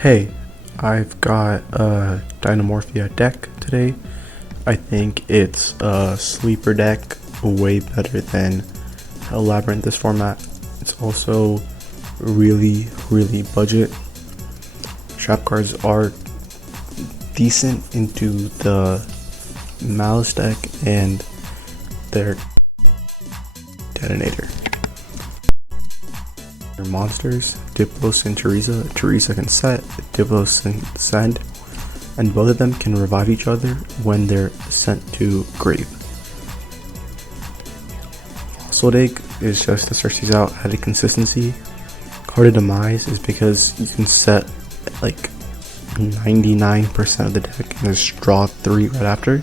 Hey, I've got a Dynamorphia deck today. I think it's a sleeper deck, way better than a Labyrinthus format. It's also really budget. Trap cards are decent into the Malice deck and their Detonator. Your monsters, Diplos and Teresa. Teresa can set, Diplos can send, and both of them can revive each other when they're sent to grave. Soul Egg is just to search these out at a consistency. Card of Demise is because you can set like 99% of the deck and just draw 3 right after.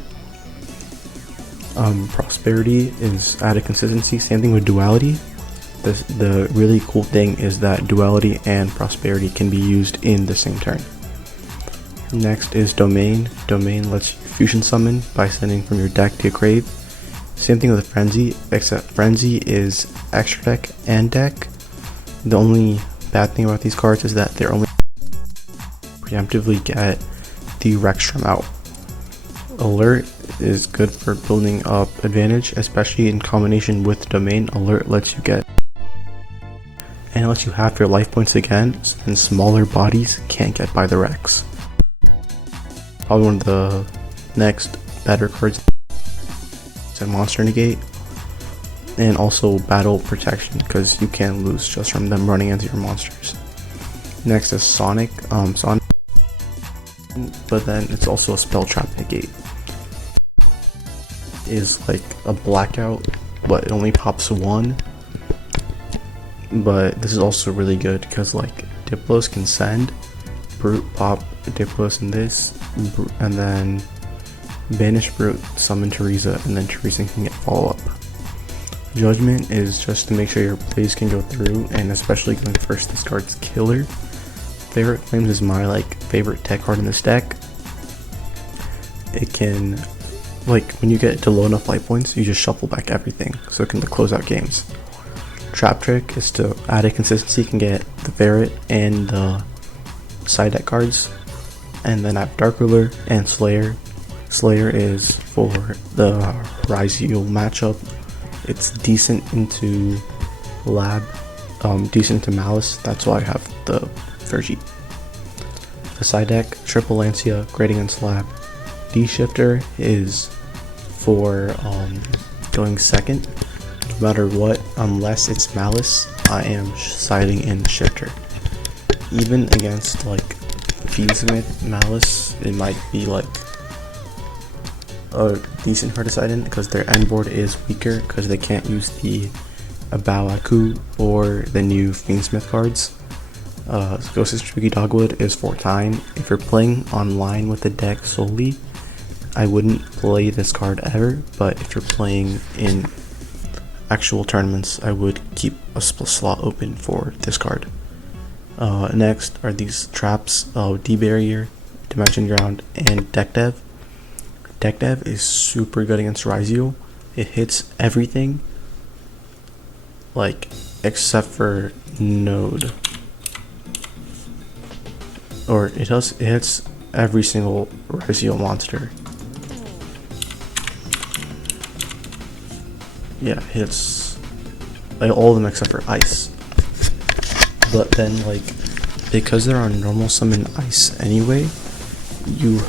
Prosperity is at a consistency, same thing with Duality. The really cool thing is that Duality and Prosperity can be used in the same turn. Next is Domain. Domain lets you fusion summon by sending from your deck to your grave. Same thing with Frenzy, except Frenzy is extra deck and deck. The only bad thing about these cards is that they're only preemptively get the Rexstrom out. Alert is good for building up advantage, especially in combination with Domain. Alert lets you get and it lets you have your life points again, so then smaller bodies can't get by the Rex. Probably one of the next better cards is a Monster Negate, and also Battle Protection, because you can't lose just from them running into your monsters. Next is Sonic. Sonic, but then it's also a Spell Trap Negate. Is like a blackout, but it only pops 1. But this is also really good because like Diplos can send, Brute pop Diplos in this, and then banish Brute, summon Teresa, and then Teresa can get follow up. Judgment is just to make sure your plays can go through, and especially going first, this card's killer. Favorite Flames is my favorite tech card in this deck. It can, when you get to low enough life points, you just shuffle back everything, so it can close out games. Trap Trick is to add a consistency, you can get the Ferret and the side deck cards. And then I have Dark Ruler and Slayer. Slayer is for the Ryzeal matchup. It's decent into Lab, decent into Malice, that's why I have the Fergie. The side deck, Triple Lancia, Great Against Lab. D-Shifter is for going second. No matter what, unless it's Malice, I am siding in Shifter. Even against Fusemith Malice, it might be a decent card to side in because their end board is weaker because they can't use the Abawaku or the new Fiendsmith cards. Ghost of Spooky Dogwood is for time. If you're playing online with the deck solely, I wouldn't play this card ever, but if you're playing in actual tournaments, I would keep a slot open for this card. Next are these traps, D-Barrier, Dimension Ground, and Deck Dev. Deck Dev is super good against Ryzeal. It hits everything, except for Node. Or it hits every single Ryzeal monster. Yeah, it hits all of them except for Ice. But then because they're on normal summon Ice anyway, you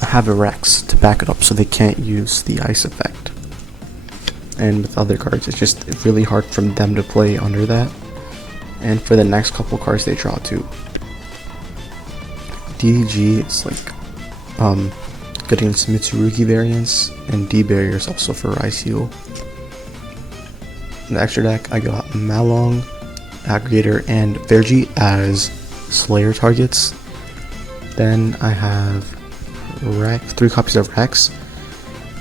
have a Rex to back it up so they can't use the Ice effect. And with other cards, it's just really hard for them to play under that. And for the next couple cards they draw too. DDG is good against Mitsurugi variants, and D-Barrier is also for Ryzeal. In the extra deck, I got Malong, Aggregator, and Vergi as Slayer targets. Then I have 3 copies of Rex.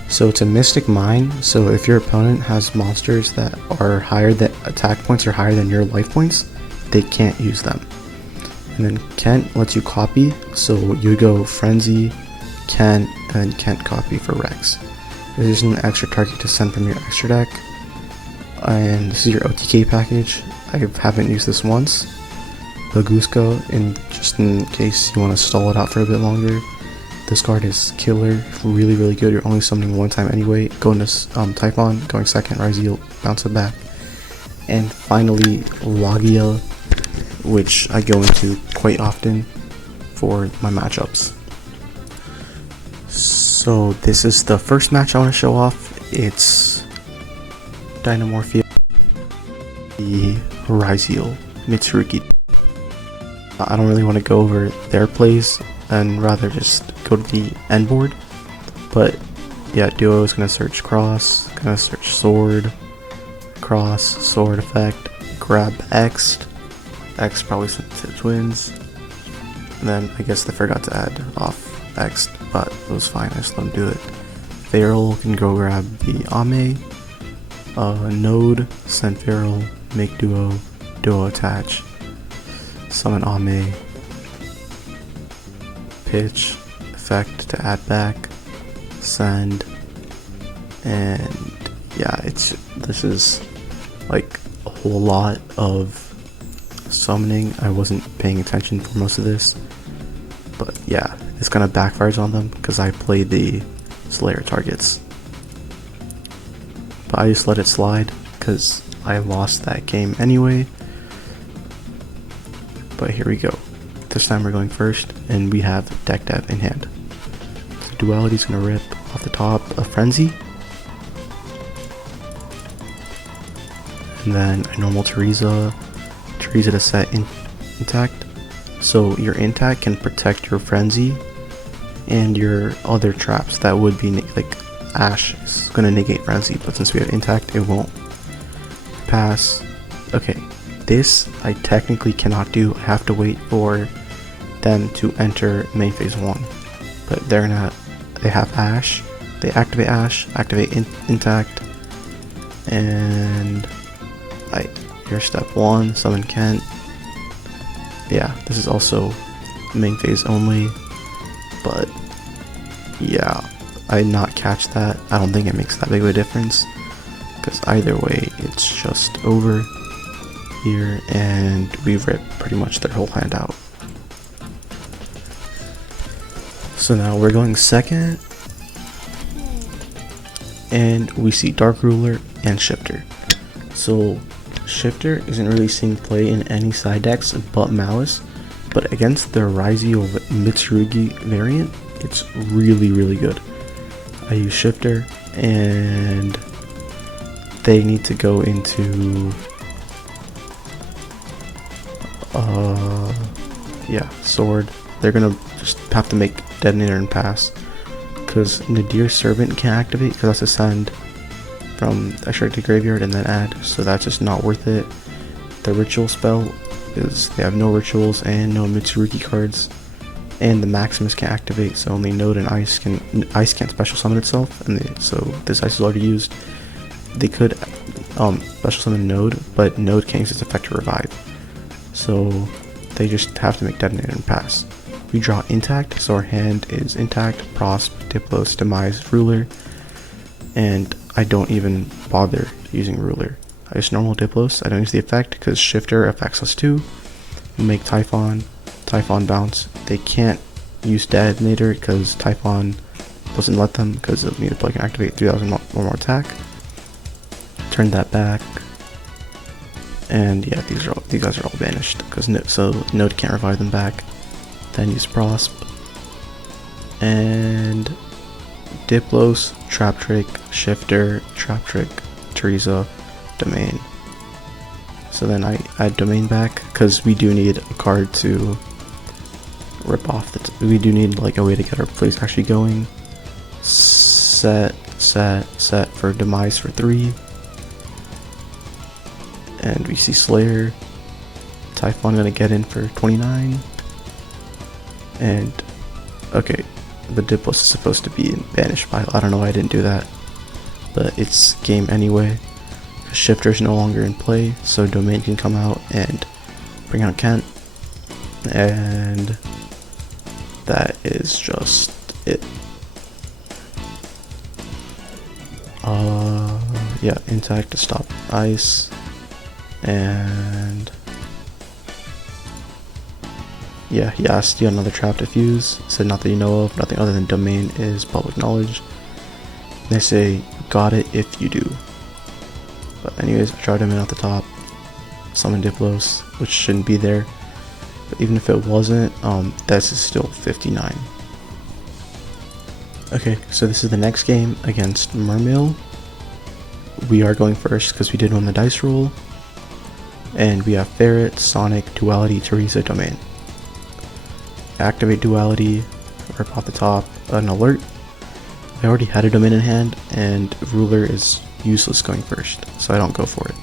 So it's a Mystic Mine, so if your opponent has monsters that are attack points are higher than your life points, they can't use them. And then Kent lets you copy, so you go Frenzy, Kent, and then Kent copy for Rex. This is an extra target to send from your extra deck. And this is your OTK package. I haven't used this once. Bagooska in just just in case you want to stall it out for a bit longer. This card is killer, really really good. You're only summoning one time anyway. Going to Typhon, going second, Ryzeal, bounce it back. And finally Logia, which I go into quite often for my matchups. So this is the first match I want to show off. It's Dynamorphia, the Ryzeal, Mitsurugi. I don't really want to go over their plays and rather just go to the end board. But yeah, Duo is going to search Cross, going to search Sword, Cross, Sword effect, grab X. X probably sent to Twins. And then I guess they forgot to add off X, but it was fine, I just let them do it. Feral can go grab the Ame. Node, send Feral, make Duo, Duo attach, summon Ame, pitch, effect to add back, send, and yeah, this is like a whole lot of summoning. I wasn't paying attention for most of this, but yeah, it's kind of backfires on them because I played the Slayer targets. But I just let it slide because I lost that game anyway. But here we go. This time we're going first, and we have Deck Dev in hand. So Duality's gonna rip off the top a Frenzy, and then a normal Theresa to set intact. So your intact can protect your Frenzy and your other traps. That would be like Ash is gonna negate Frenzy, but since we have intact, it won't. Pass. Okay, this I technically cannot do. I have to wait for them to enter main phase 1. But they're not. They have Ash. They activate Ash, activate intact, and here's step 1. Summon Kent. Yeah, this is also main phase only, but yeah, I did not catch that. I don't think it makes that big of a difference because either way, it's just over here, and we've ripped pretty much their whole hand out. So now we're going second, and we see Dark Ruler and Shifter. So Shifter isn't really seeing play in any side decks but Malice, but against the Ryzeal Mitsurugi variant, it's really really good. I use Shifter, and they need to go into Sword. They're gonna just have to make Detonator and pass because Nadir Servant can't activate because that's a send from extract to graveyard and then add, so that's just not worth it. The ritual spell is they have no rituals and no Mitsurugi cards, and the Maximus can't activate, so only Node and Ice can't special summon itself, and so this Ice is already used. They could special summon Node, but Node can't use its effect to revive, so they just have to make Detonator and pass. We draw intact, so our hand is intact, Prosp, Diplos, Demise, Ruler, and I don't even bother using Ruler. I just normal Diplos. I don't use the effect because Shifter affects us too. Make Typhon bounce. They can't use Detonator because Typhon doesn't let them because of Meter Play can activate 3000 one more attack. Turn that back, and yeah, these guys are all banished because Node can't revive them back. Then use Prosp and Diplos, Trap Trick, Shifter, Trap Trick, Theresa, Domain. So then I add Domain back because we do need a card to rip off we do need like a way to get our plays actually going. Set for Demise for 3. And we see Slayer. Typhon gonna get in for 29. And okay, the Diplos is supposed to be in banished pile. I don't know why I didn't do that, but it's game anyway. Shifter's no longer in play, so Domain can come out and bring out Kent, and that is just it. Yeah, intact to stop Ice, and yeah, he asked you another trap to fuse. Said not that you know of, nothing other than domain is public knowledge. And they say, got it if you do. But anyways, I tried him in at the top. Summon Diplos, which shouldn't be there. But even if it wasn't, this is still 59. Okay, so this is the next game against Mermail. We are going first because we did win the dice roll. And we have Ferret, Sonic, Duality, Teresa, Domain. Activate Duality, rip off the top, an alert. I already had a Domain in hand, and Ruler is useless going first, so I don't go for it.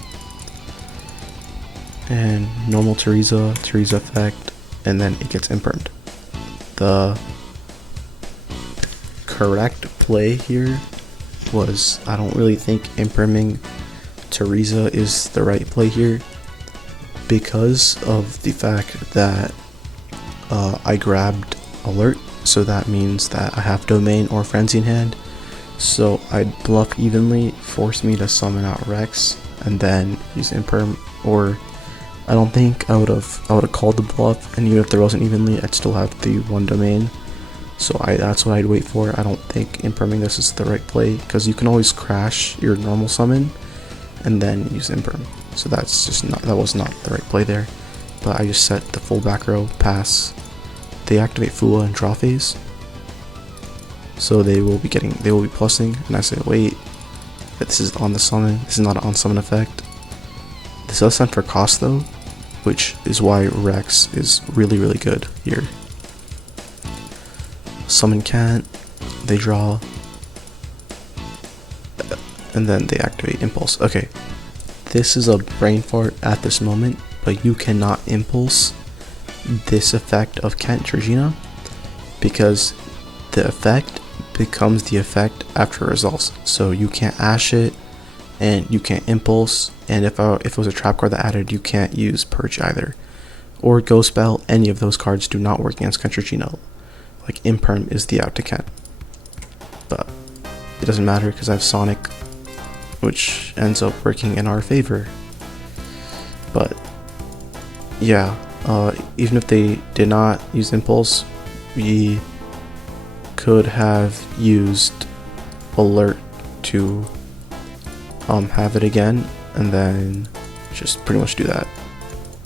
And normal Teresa effect, and then it gets impermed. The correct play here was, I don't really think imperming Teresa is the right play here, because of the fact that I grabbed alert, so that means that I have Domain or Frenzy in hand, so I'd bluff evenly, force me to summon out Rex, and then use imperm, or I don't think I would have called the bluff, and even if there wasn't evenly, I'd still have the one Domain, so that's what I'd wait for. I don't think imperming this is the right play, because you can always crash your normal summon, and then use imperm. So that was not the right play there. But I just set the full back row, pass. They activate Fua and draw phase. So they will be plussing, and I say, wait, this is on the summon, this is not an on summon effect. This does stand for cost though, which is why Rex is really, really good here. Summon can't, they draw, and then they activate Impulse. Okay. This is a brain fart at this moment, but you cannot impulse this effect of Kent Regina, because the effect becomes the effect after it resolves. So you can't Ash it, and you can't impulse, and if it was a trap card that added, you can't use Purge either. Or Ghost Spell, any of those cards do not work against Kent Regina. Like Imperm is the out to Kent. But it doesn't matter because I have Sonic, which ends up working in our favor. But yeah, even if they did not use Impulse, we could have used Alert to have it again, and then just pretty much do that.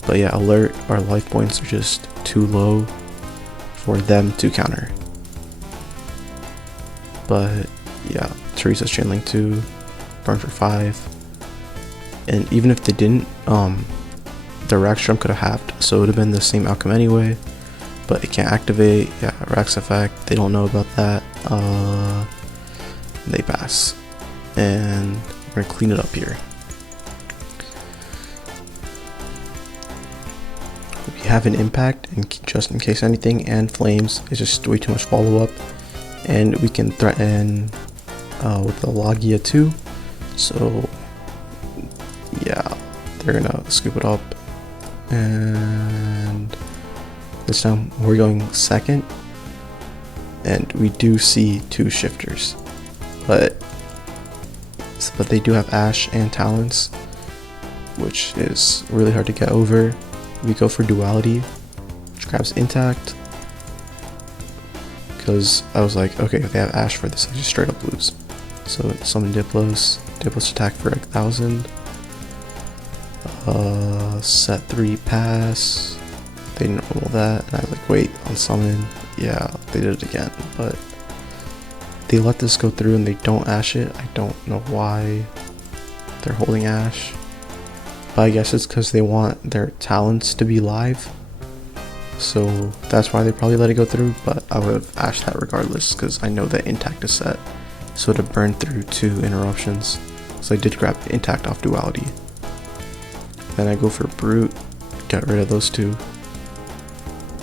But yeah, Alert, our life points are just too low for them to counter. But yeah, Teresa's Chain Link 2, burn for 5, and even if they didn't, the Rax Drum could have halved, so it would have been the same outcome anyway, but it can't activate. Yeah, Rax effect, they don't know about that. They pass, and we're gonna clean it up here. We have an impact, and just in case anything, and flames is just way too much follow up, and we can threaten with the Logia too. So yeah, they're gonna scoop it up, and this time we're going second, and we do see 2 shifters, but they do have Ash and Talons, which is really hard to get over. We go for Duality, which grabs Intact, because I was like, okay, if they have Ash for this, I just straight up lose. So summon Diplos attack for 1,000, set 3 pass, they normal that, and I was like, wait, on summon, yeah, they did it again, but they let this go through and they don't Ash it. I don't know why they're holding Ash, but I guess it's because they want their talents to be live, so that's why they probably let it go through. But I would have Ashed that regardless, because I know that Intact is set, so to burn through 2 interruptions. So I did grab Intact off Duality. Then I go for Brute, get rid of those 2,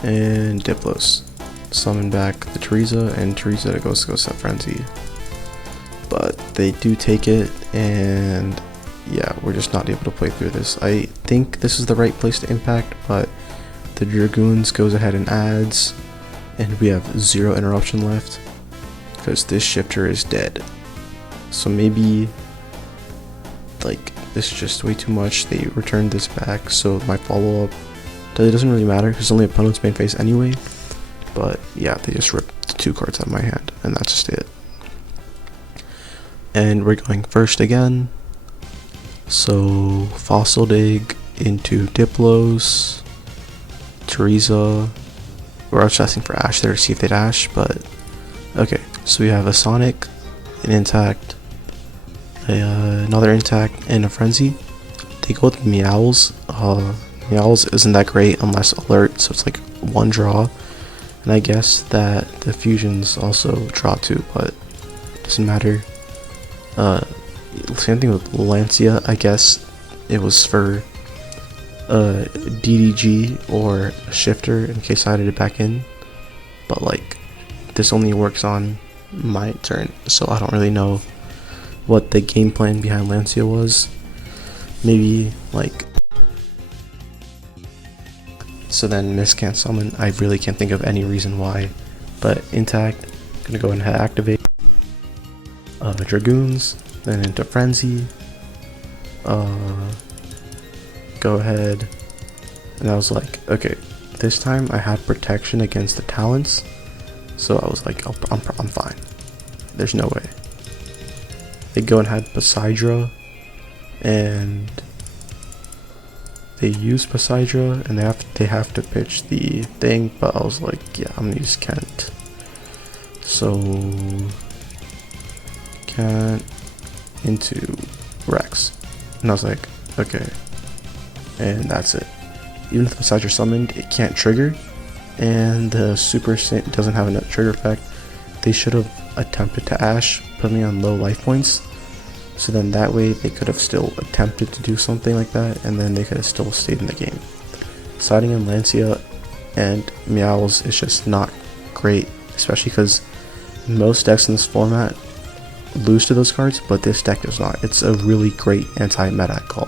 and Diplos. Summon back the Teresa, and Teresa goes to go set Frenzy. But they do take it, and yeah, we're just not able to play through this. I think this is the right place to impact, but the Dragoons goes ahead and adds, and we have 0 interruption left because this shifter is dead. So maybe like this is just way too much. They returned this back, so my follow-up It doesn't really matter because only opponent's main phase anyway. But yeah, they just ripped the 2 cards out of my hand, and that's just it. And we're going first again. So Fossil Dig into Diplos, Teresa. We're also asking for Ash there to see if they'd Ash, but okay. So we have a Sonic, an Intact, another Intact, and a Frenzy. They go with Meowls. Meowls isn't that great unless Alert, so it's like 1 draw. And I guess that the Fusions also draw 2, but it doesn't matter. Same thing with Lancia. I guess it was for DDG or a Shifter in case I added it back in, but like this only works on my turn, so I don't really know what the game plan behind Lancia was. Maybe like, so then Miss can't summon. I really can't think of any reason why, but Intact, gonna go ahead and activate Dragoons, then into Frenzy, go ahead, and I was like, okay, this time I had protection against the talents, so I was like, I'm fine. There's no way. They go and had Poseidra, and they use Poseidra, and they have to pitch the thing, but I was like, yeah, I'm gonna use Kent. So Kent into Rex, and I was like, okay, and that's it. Even if Poseidra summoned, it can't trigger, and the Super Saiyan doesn't have a trigger effect. They should have attempted to Ash, put me on low life points, so then that way they could have still attempted to do something like that, and then they could have still stayed in the game. Siding in Lancia and Meowls is just not great, especially because most decks in this format lose to those cards, but this deck does not. It's a really great anti-meta call.